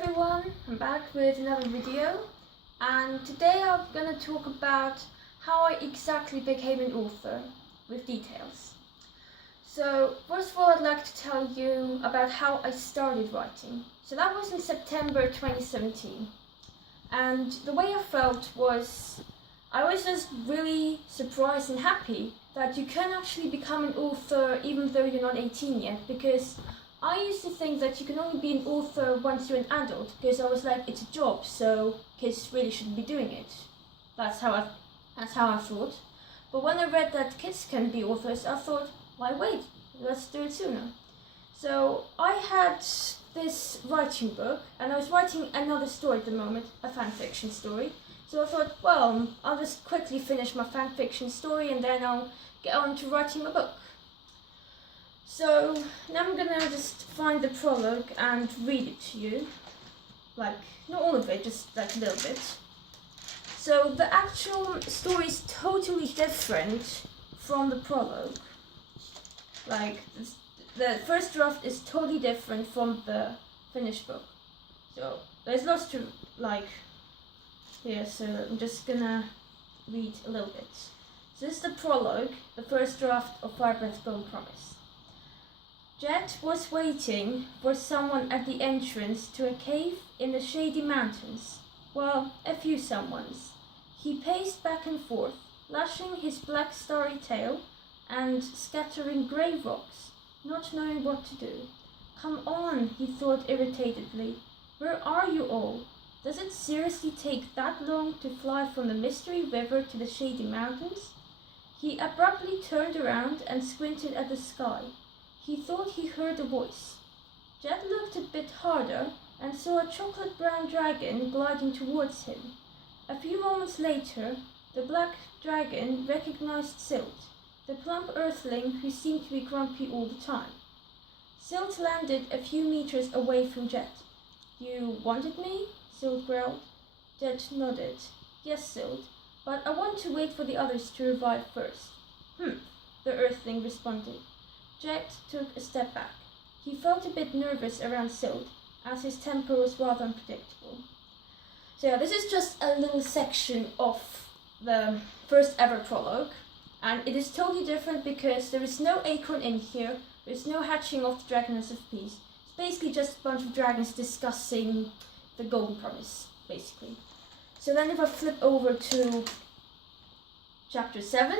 everyone, I'm back with another video, and today I'm gonna talk about how I exactly became an author, with details. So first of all, I'd like to tell you about how I started writing. So that was in September 2017, and the way I felt was I was just really surprised and happy that you can actually become an author even though you're not 18 yet, because I used to think that you can only be an author once you're an adult, because I was like, it's a job, so kids really shouldn't be doing it. That's how I thought. But when I read that kids can be authors, I thought, why wait? Let's do it sooner. So I had this writing book, and I was writing another story at the moment, a fan fiction story. So I thought, well, I'll just quickly finish my fan fiction story and then I'll get on to writing a book. So now I'm gonna just find the prologue and read it to you. Like, not all of it, just like a little bit. So the actual story is totally different from the prologue. Like, the first draft is totally different from the finished book. So there's lots to like here, so I'm just gonna read a little bit. So this is the prologue, the first draft of Firebreath Golden Promise. Jet was waiting for someone at the entrance to a cave in the shady mountains. Well, a few someones. He paced back and forth, lashing his black starry tail and scattering grey rocks, not knowing what to do. Come on, he thought irritatedly. Where are you all? Does it seriously take that long to fly from the mystery river to the shady mountains? He abruptly turned around and squinted at the sky. He thought he heard a voice. Jet looked a bit harder and saw a chocolate-brown dragon gliding towards him. A few moments later, the black dragon recognized Silt, the plump earthling who seemed to be grumpy all the time. Silt landed a few meters away from Jet. You wanted me? Silt growled. Jet nodded. Yes, Silt, but I want to wait for the others to revive first. The earthling responded. Jet took a step back. He felt a bit nervous around Silt, as his temper was rather unpredictable. So yeah, this is just a little section of the first ever prologue, and it is totally different because there is no acorn in here, there is no hatching of the Dragoness of Peace. It's basically just a bunch of dragons discussing the Golden Promise, basically. So then if I flip over to chapter 7,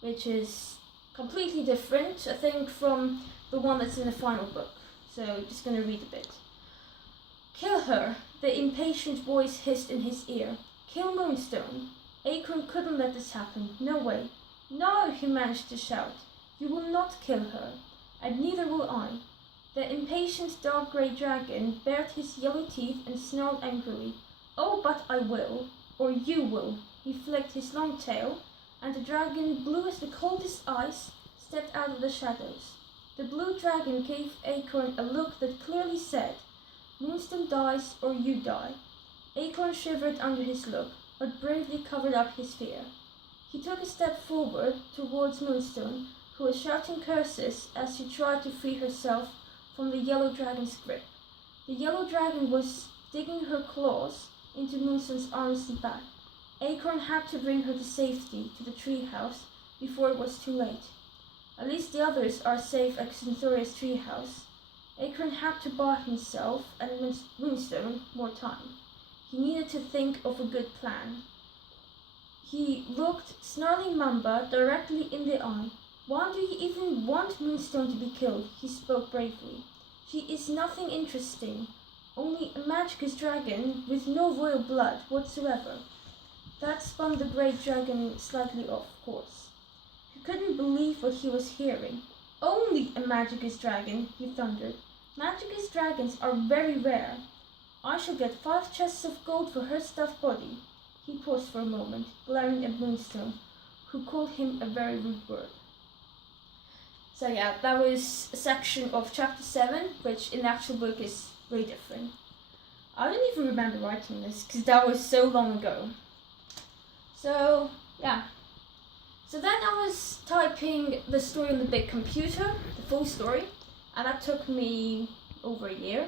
which is completely different, I think, from the one that's in the final book. So I'm just going to read a bit. Kill her, the impatient voice hissed in his ear. Kill Moonstone. Acorn couldn't let this happen. No way. No, he managed to shout. You will not kill her, and neither will I. The impatient dark grey dragon bared his yellow teeth and snarled angrily. Oh, but I will, or you will. He flicked his long tail, and the dragon, blue as the coldest ice, stepped out of the shadows. The blue dragon gave Acorn a look that clearly said, Moonstone dies or you die. Acorn shivered under his look, but bravely covered up his fear. He took a step forward towards Moonstone, who was shouting curses as she tried to free herself from the yellow dragon's grip. The yellow dragon was digging her claws into Moonstone's arms and back. Acorn had to bring her to safety to the treehouse before it was too late. At least the others are safe at Xanthoria's treehouse. Acorn had to buy himself and Moonstone more time. He needed to think of a good plan. He looked Snarling Mamba directly in the eye. Why do you even want Moonstone to be killed? He spoke bravely. She is nothing interesting. Only a magicus dragon with no royal blood whatsoever. That spun the great dragon slightly off course. He couldn't believe what he was hearing. Only a magicus dragon, he thundered. Magicus dragons are very rare. I shall get 5 chests of gold for her stuffed body. He paused for a moment, glaring at Moonstone, who called him a very rude word. So yeah, that was a section of chapter 7, which in the actual book is very different. I don't even remember writing this, because that was so long ago. So, yeah. So then I was typing the story on the big computer, the full story, and that took me over a year.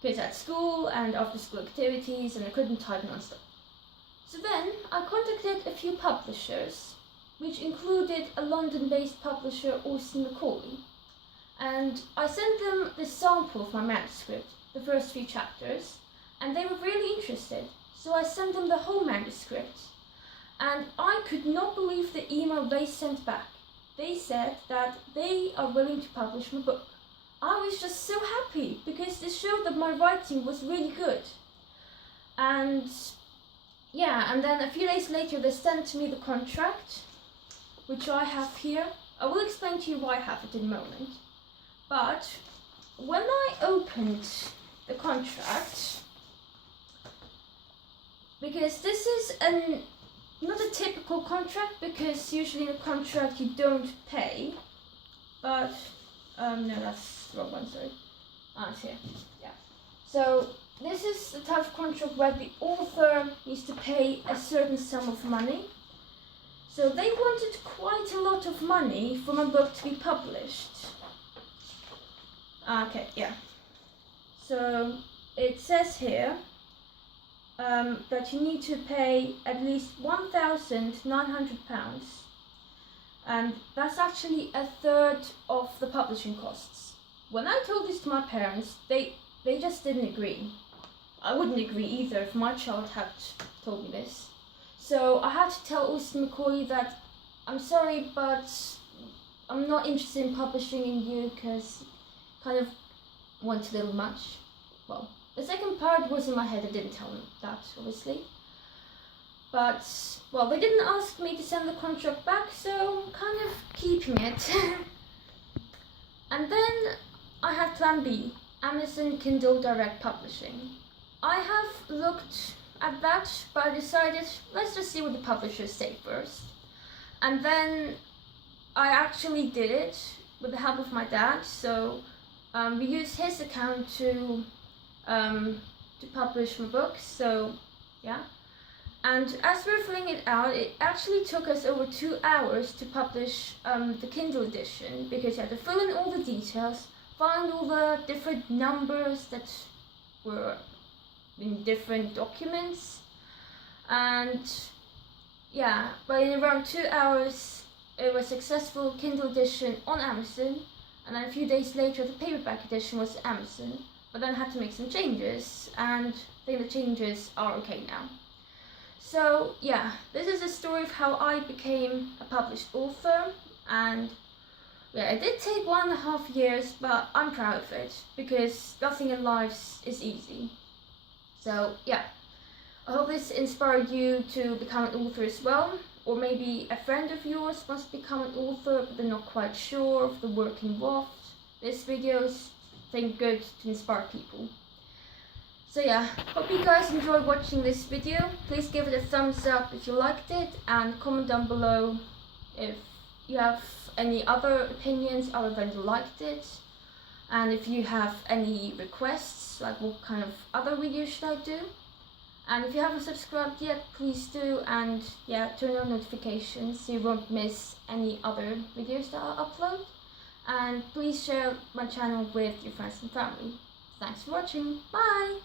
because at school and after school activities, and I couldn't type non-stop. So then I contacted a few publishers, which included a London-based publisher, Austin Macaulay, and I sent them the sample of my manuscript, the first few chapters, and they were really interested. So I sent them the whole manuscript, and I could not believe the email they sent back. They said that they are willing to publish my book. I was just so happy because this showed that my writing was really good. And yeah, and then a few days later they sent me the contract, which I have here. I will explain to you why I have it in a moment. But when I opened the contract, because this is not a typical contract, because usually in a contract you don't pay, but no, that's the wrong one, sorry. It's here, yeah. So this is the type of contract where the author needs to pay a certain sum of money. So they wanted quite a lot of money for my book to be published. Okay, yeah. So it says here that you need to pay at least £1,900, and that's actually a third of the publishing costs. When I told this to my parents, they just didn't agree. I wouldn't agree either if my child had told me this. So I had to tell Austin Macaulay that I'm sorry, but I'm not interested in publishing in you because kind of went a little much. Well, the second part was in my head. I didn't tell them that, obviously. But, well, they didn't ask me to send the contract back, so I'm kind of keeping it. And then I had plan B, Amazon Kindle Direct Publishing. I have looked at that, but I decided, let's just see what the publishers say first. And then I actually did it with the help of my dad, so we used his account to publish my book, so yeah. And as we were filling it out, it actually took us over 2 hours to publish the Kindle edition, because you had to fill in all the details, find all the different numbers that were in different documents, and yeah, but in around 2 hours it was successful Kindle edition on Amazon, and then a few days later the paperback edition was Amazon, but then I had to make some changes, and I think the changes are okay now. So yeah, this is a story of how I became a published author, and yeah, it did take 1.5 years, but I'm proud of it, because nothing in life is easy. So yeah, I hope this inspired you to become an author as well, or maybe a friend of yours wants to become an author but they're not quite sure of the work involved. This video is, I think, good to inspire people. So yeah, hope you guys enjoyed watching this video. Please give it a thumbs up if you liked it, and comment down below if you have any other opinions other than you liked it, and if you have any requests, like what kind of other videos should I do. And if you haven't subscribed yet, please do, and yeah, turn on notifications so you won't miss any other videos that I'll upload. And please share my channel with your friends and family. Thanks for watching, bye!